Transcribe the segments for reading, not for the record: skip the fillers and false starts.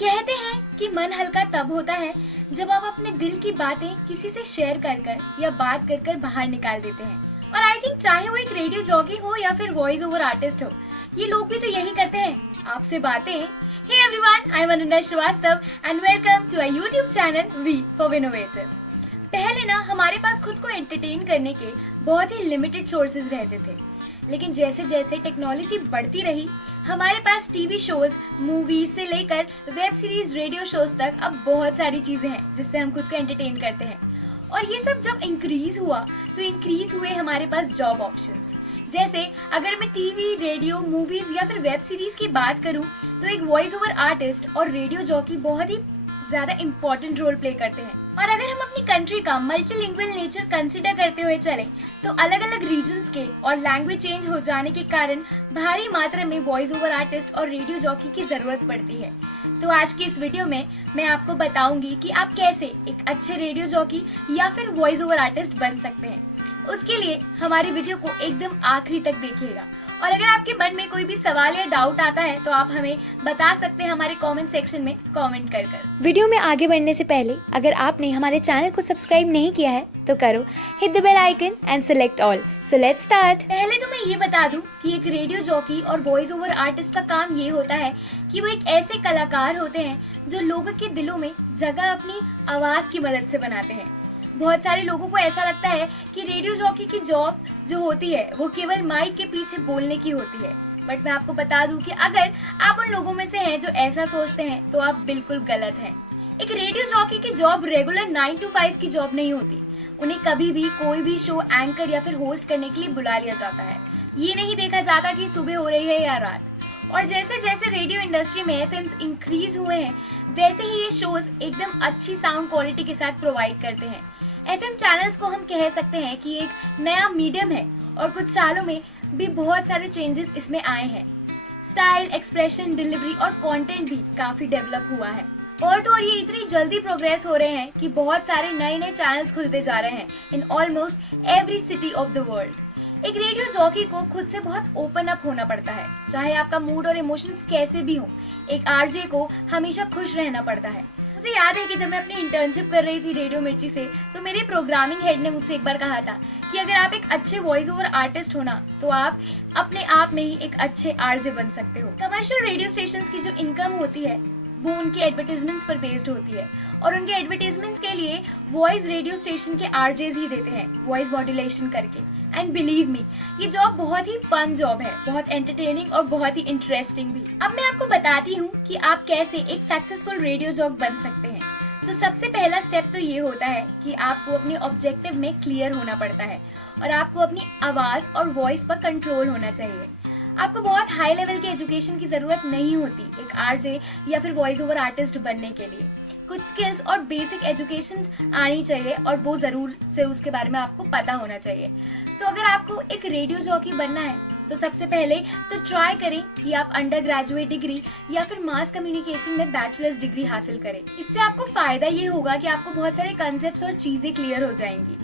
कहते हैं कि मन हल्का तब होता है जब आप अपने दिल की बातें किसी से शेयर कर कर या बात कर कर बाहर निकाल देते हैं। और आई थिंक चाहे वो एक रेडियो जॉकी हो या फिर वॉइस ओवर आर्टिस्ट हो, ये लोग भी तो यही करते हैं, आपसे बातें। Hey everyone, I am Ananya Srivastava and welcome to our YouTube channel V for innovative. पहले ना हमारे पास खुद को एंटरटेन करने के बहुत ही लिमिटेड सोर्सेज रहते थे, लेकिन जैसे जैसे टेक्नोलॉजी बढ़ती रही, हमारे पास टीवी शोज, मूवीज से लेकर वेब सीरीज, रेडियो शोज तक अब बहुत सारी चीजें हैं जिससे हम खुद को एंटरटेन करते हैं। और ये सब जब इंक्रीज हुआ तो इंक्रीज हुए हमारे पास जॉब ऑप्शंस। जैसे अगर मैं टीवी, रेडियो, मूवीज या फिर वेब सीरीज की बात करूं तो एक वॉइस ओवर आर्टिस्ट और रेडियो जॉकी बहुत ही ज्यादा इम्पोर्टेंट रोल प्ले करते हैं। और अगर हम अपनी कंट्री का मल्टीलिंगुअल नेचर कंसिडर करते हुए चलें तो अलग अलग रीजन्स के और लैंग्वेज चेंज हो जाने के कारण भारी मात्रा में वॉइस ओवर आर्टिस्ट और रेडियो जॉकी की जरूरत पड़ती है। तो आज की इस वीडियो में मैं आपको बताऊंगी कि आप कैसे एक अच्छे रेडियो जॉकी या फिर वॉइस ओवर आर्टिस्ट बन सकते हैं। उसके लिए हमारी वीडियो को एकदम आखिरी तक देखिएगा। और अगर आपके मन में कोई भी सवाल या डाउट आता है तो आप हमें बता सकते हैं हमारे कमेंट सेक्शन में कमेंट कर कर। वीडियो में आगे बढ़ने से पहले अगर आपने हमारे चैनल को सब्सक्राइब नहीं किया है तो करो, hit the bell icon and select all. So let's start. पहले तो मैं ये बता दूं कि एक रेडियो जॉकी और वॉइस ओवर आर्टिस्ट का काम ये होता है कि वो एक ऐसे कलाकार होते हैं जो लोगों के दिलों में जगह अपनी आवाज की मदद से बनाते हैं। बहुत सारे लोगों को ऐसा लगता है कि रेडियो जॉकी की जॉब जो होती है वो केवल माइक के पीछे बोलने की होती है, बट मैं आपको बता दूं कि अगर आप उन लोगों में से हैं जो ऐसा सोचते हैं तो आप बिल्कुल गलत हैं। एक रेडियो जॉकी की जॉब रेगुलर 9 to 5 की जॉब नहीं होती। उन्हें कभी भी कोई भी शो एंकर या फिर होस्ट करने के लिए बुला लिया जाता है। ये नहीं देखा जाता कि सुबह हो रही है या रात। और जैसे जैसे रेडियो इंडस्ट्री में एफएम्स इंक्रीज हुए हैं, वैसे ही ये शोज एकदम अच्छी साउंड क्वालिटी के साथ प्रोवाइड करते हैं। एफएम चैनल्स को हम कह सकते हैं कि एक नया मीडियम है और कुछ सालों में भी बहुत सारे चेंजेस इसमें आए हैं। स्टाइल, एक्सप्रेशन, डिलीवरी और कंटेंट भी काफी डेवलप हुआ है। और तो और ये इतनी जल्दी प्रोग्रेस हो रहे हैं कि बहुत सारे नए नए चैनल्स खुलते जा रहे हैं in almost every city of the world. एक रेडियो जॉकी को खुद से बहुत ओपन अप होना पड़ता है, चाहे आपका मूड और इमोशंस कैसे भी हो। एक आरजे को हमेशा खुश रहना पड़ता है। मुझे याद है कि जब मैं अपनी इंटर्नशिप कर रही थी रेडियो मिर्ची से, तो मेरे प्रोग्रामिंग हेड ने मुझसे एक बार कहा था कि अगर आप एक अच्छे वॉइस ओवर आर्टिस्ट हो ना तो आप अपने आप में ही एक अच्छे आरजे बन सकते हो। कमर्शियल रेडियो स्टेशंस की जो इनकम होती है वो उनके एडवर्टाइजमेंट्स पर बेस्ड होती है और उनके एडवर्टाइजमेंट्स के लिए वॉइस रेडियो स्टेशन के आरजेज ही देते हैं वॉइस मॉड्यूलेशन करके। एंड बिलीव मी, ये जॉब बहुत ही फन जॉब है, बहुत एंटरटेनिंग और बहुत ही इंटरेस्टिंग भी। अब मैं आपको बताती हूँ कि आप कैसे एक सक्सेसफुल रेडियो जॉब बन सकते हैं। तो सबसे पहला स्टेप तो ये होता है कि आपको अपने ऑब्जेक्टिव में क्लियर होना पड़ता है और आपको अपनी आवाज और वॉइस पर कंट्रोल होना चाहिए। आपको बहुत हाई लेवल की एजुकेशन की जरूरत नहीं होती एक आरजे या फिर वॉइस ओवर आर्टिस्ट बनने के लिए। कुछ स्किल्स और बेसिक एजुकेशन आनी चाहिए और वो जरूर से उसके बारे में आपको पता होना चाहिए। तो अगर आपको एक रेडियो जॉकी बनना है तो सबसे पहले तो ट्राई करें कि आप अंडर ग्रेजुएट डिग्री या फिर मास कम्युनिकेशन में बैचलर्स डिग्री हासिल करें। इससे आपको फायदा ये होगा कि आपको बहुत सारे कंसेप्ट और चीजें क्लियर हो जाएंगी।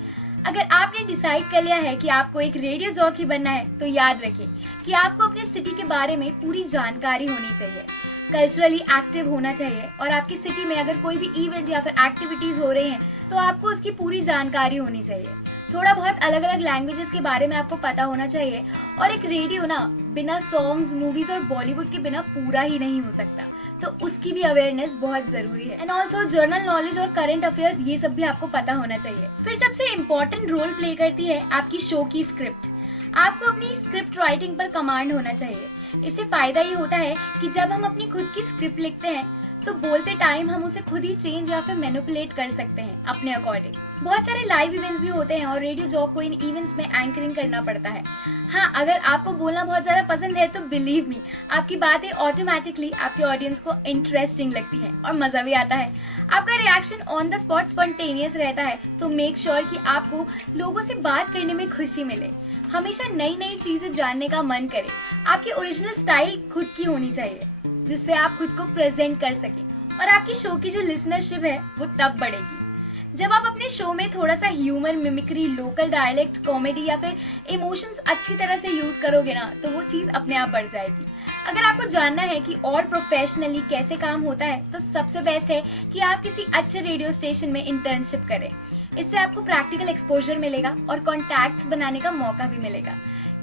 अगर आपने डिसाइड कर लिया है कि आपको एक रेडियो जॉकी बनना है तो याद रखें कि आपको अपने सिटी के बारे में पूरी जानकारी होनी चाहिए, कल्चरली एक्टिव होना चाहिए और आपकी सिटी में अगर कोई भी इवेंट या फिर एक्टिविटीज हो रही हैं तो आपको उसकी पूरी जानकारी होनी चाहिए। थोड़ा बहुत अलग अलग लैंग्वेजेस के बारे में आपको पता होना चाहिए। और एक रेडियो ना बिना सॉन्ग्स, मूवीज और बॉलीवुड के बिना पूरा ही नहीं हो सकता, तो उसकी भी अवेयरनेस बहुत जरूरी है। एंड ऑल्सो जर्नल नॉलेज और करंट अफेयर्स, ये सब भी आपको पता होना चाहिए। फिर सबसे इम्पोर्टेंट रोल प्ले करती है आपकी शो की स्क्रिप्ट। आपको अपनी स्क्रिप्ट राइटिंग पर कमांड होना चाहिए। इससे फायदा ये होता है कि जब हम अपनी खुद की स्क्रिप्ट लिखते हैं तो बोलते टाइम हम उसे खुद ही चेंज या फिर मैनिपुलेट कर सकते हैं अपने अकॉर्डिंग। बहुत सारे लाइव इवेंट्स भी होते हैं और रेडियो जॉब को इन इवेंट्स में एंकरिंग करना पड़ता है। हाँ, अगर आपको बोलना बहुत ज्यादा पसंद है तो बिलीव मी, आपकी बातें ऑटोमेटिकली आपके ऑडियंस को इंटरेस्टिंग लगती हैं और मजा भी आता है। आपका reaction on the spot spontaneous रहता है, तो मेक श्योर कि आपको लोगों से बात करने में खुशी मिले, हमेशा नई नई चीजें जानने का मन करे। आपकी ओरिजिनल स्टाइल खुद की होनी चाहिए जिससे आप खुद को प्रेजेंट कर सके और आपकी शो की जो लिसनरशिप है वो तब बढ़ेगी। जब आप अपने शो में थोड़ा सा humour, mimicry, local dialect, comedy या फिर इमोशंस अच्छी तरह से यूज करोगे ना, तो वो चीज़ अपने आप बढ़ जाएगी। अगर आपको जानना है कि और प्रोफेशनली कैसे काम होता है, तो सबसे बेस्ट है कि आप किसी अच्छे रेडियो स्टेशन में इंटर्नशिप करें। इससे आपको प्रैक्टिकल एक्सपोजर मिलेगा और कॉन्टैक्ट्स बनाने का मौका भी मिलेगा,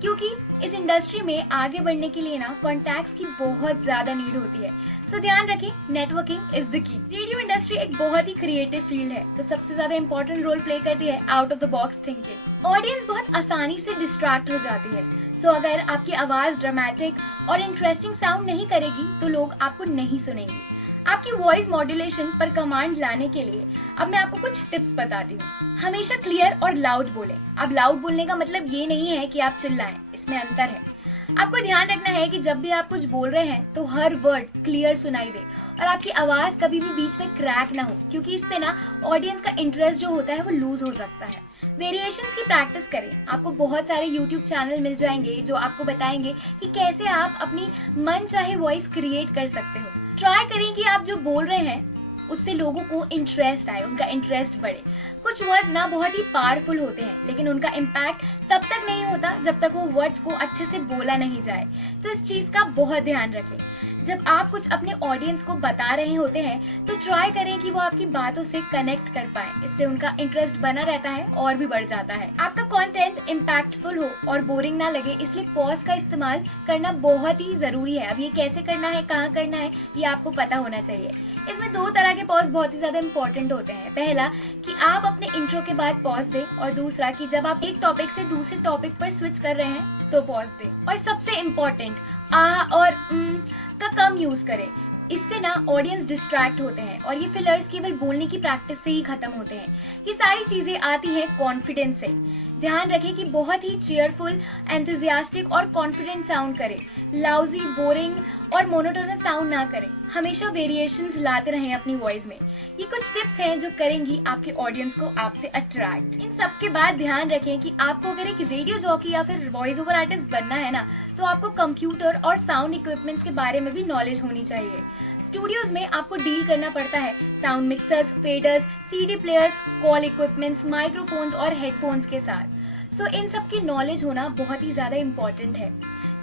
क्योंकि इस इंडस्ट्री में आगे बढ़ने के लिए ना कॉन्टैक्ट्स की बहुत ज़्यादा नीड होती है। सो ध्यान रखें, networking is the key. Radio industry एक बहुत ही क्रिएटिव फील्ड है, तो सबसे ज़्यादा इंपॉर्टेंट रोल प्ले करती है out of the box thinking. Audience बहुत आसानी से डिस्ट्रैक्ट हो जाती है, सो अगर आपकी आवाज़ ड्रामेटिक और इंटरेस्टिंग साउंड नहीं करेगी तो लोग आपको नहीं सुनेंगे। आपकी वॉइस मॉड्यूलेशन पर कमांड लाने के लिए अब मैं आपको कुछ टिप्स बताती हूँ। हमेशा क्लियर और लाउड बोलें। अब लाउड बोलने का मतलब ये नहीं है कि आप चिल्लाएं, इसमें अंतर है। आपको ध्यान रखना है कि जब भी आप कुछ बोल रहे हैं तो हर वर्ड क्लियर सुनाई दे और आपकी आवाज़ कभी भी बीच में क्रैक ना हो, क्योंकि इससे ना ऑडियंस का इंटरेस्ट जो होता है वो लूज हो सकता है। वेरिएशंस की प्रैक्टिस करें। आपको बहुत सारे यूट्यूब चैनल मिल जाएंगे जो आपको बताएंगे कि कैसे आप अपनी मन चाहे वॉइस क्रिएट कर सकते हो। ट्राई करें कि आप जो बोल रहे हैं उससे लोगों को इंटरेस्ट आए, उनका इंटरेस्ट बढ़े। कुछ वर्ड्स ना बहुत ही पावरफुल होते हैं, लेकिन उनका इम्पैक्ट तब तक नहीं होता जब तक वो वर्ड्स को अच्छे से बोला नहीं जाए। तो इस चीज़ का बहुत ध्यान रखें। जब आप कुछ अपने ऑडियंस को बता रहे होते हैं तो ट्राई करें कि वो आपकी बातों से कनेक्ट कर पाए। इससे उनका इंटरेस्ट बना रहता है और भी बढ़ जाता है। आपका कंटेंट इम्पैक्टफुल हो और बोरिंग ना लगे, इसलिए पॉज का इस्तेमाल करना बहुत ही ज़रूरी है। अब ये कैसे करना है, कहाँ करना है, ये आपको पता होना चाहिए। इसमें दो तरह के पॉज बहुत ही ज़्यादा इंपॉर्टेंट होते हैं। पहला कि आप अपने इंट्रो के बाद पॉज दें, और दूसरा कि जब आप एक टॉपिक से दूसरे टॉपिक पर स्विच कर रहे हैं तो पॉज दें। और सबसे इम्पॉर्टेंट, आ और का कम यूज़ करें। इससे ना ऑडियंस डिस्ट्रैक्ट होते हैं और ये फिलर्स केवल बोलने की प्रैक्टिस से ही खत्म होते हैं। ये सारी चीज़ें आती हैं कॉन्फिडेंस से। ध्यान रखें कि बहुत ही चेयरफुल, एंथुजियास्टिक और कॉन्फिडेंट साउंड करें। लाउजी, बोरिंग और मोनोटोनस साउंड ना करें। हमेशा वेरिएशंस लाते रहें अपनी वॉइस में। ये कुछ टिप्स हैं जो करेंगी आपके ऑडियंस को आपसे अट्रैक्ट। इन सब के बाद ध्यान रखें कि आपको अगर एक रेडियो जॉकी या फिर वॉइस ओवर आर्टिस्ट बनना है ना, तो आपको कंप्यूटर और साउंड इक्विपमेंट्स के बारे में भी नॉलेज होनी चाहिए। स्टूडियोज में आपको डील करना पड़ता है sound mixers, faders, CD players, call equipments, microphones और हेडफोन्स के साथ। सो इन सब की नॉलेज होना बहुत ही ज़्यादा इम्पॉर्टेंट है,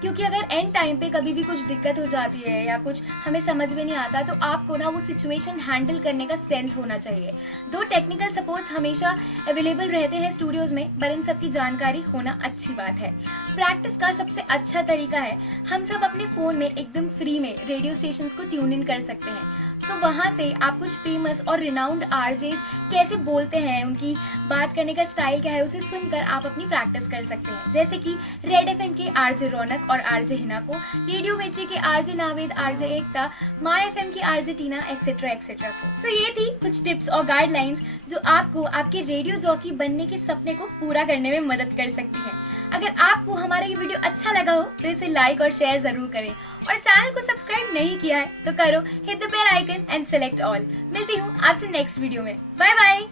क्योंकि अगर एंड टाइम पे कभी भी कुछ दिक्कत हो जाती है या कुछ हमें समझ में नहीं आता, तो आपको ना वो सिचुएशन हैंडल करने का सेंस होना चाहिए। दो टेक्निकल सपोर्ट्स हमेशा अवेलेबल रहते हैं स्टूडियोज़ में, पर इन सब की जानकारी होना अच्छी बात है। प्रैक्टिस का सबसे अच्छा तरीका है, हम सब अपने फ़ोन में एकदम फ्री में रेडियो स्टेशंस को ट्यून इन कर सकते हैं। तो वहाँ से आप कुछ फेमस और रिनाउंड आरजेस कैसे बोलते हैं, उनकी बात करने का स्टाइल क्या है, उसे सुनकर आप अपनी प्रैक्टिस कर सकते हैं। जैसे कि रेड एफएम के आरजे रौनक और आरजे हिना को, रेडियो मिर्ची के RJ Naved, RJ Ekta, my FM की आरजे टीना, एक्सेट्रा एक्सेट्रा को। सो ये थी कुछ टिप्स और गाइडलाइंस जो आपको आपके रेडियो जॉकी बनने के सपने को पूरा करने में मदद कर सकती हैं। अगर आपको हमारा ये वीडियो अच्छा लगा हो तो इसे लाइक और शेयर जरूर करें, और चैनल को सब्सक्राइब नहीं किया है तो करो, hit the bell icon and select all. मिलती हूँ आपसे नेक्स्ट वीडियो में। Bye bye.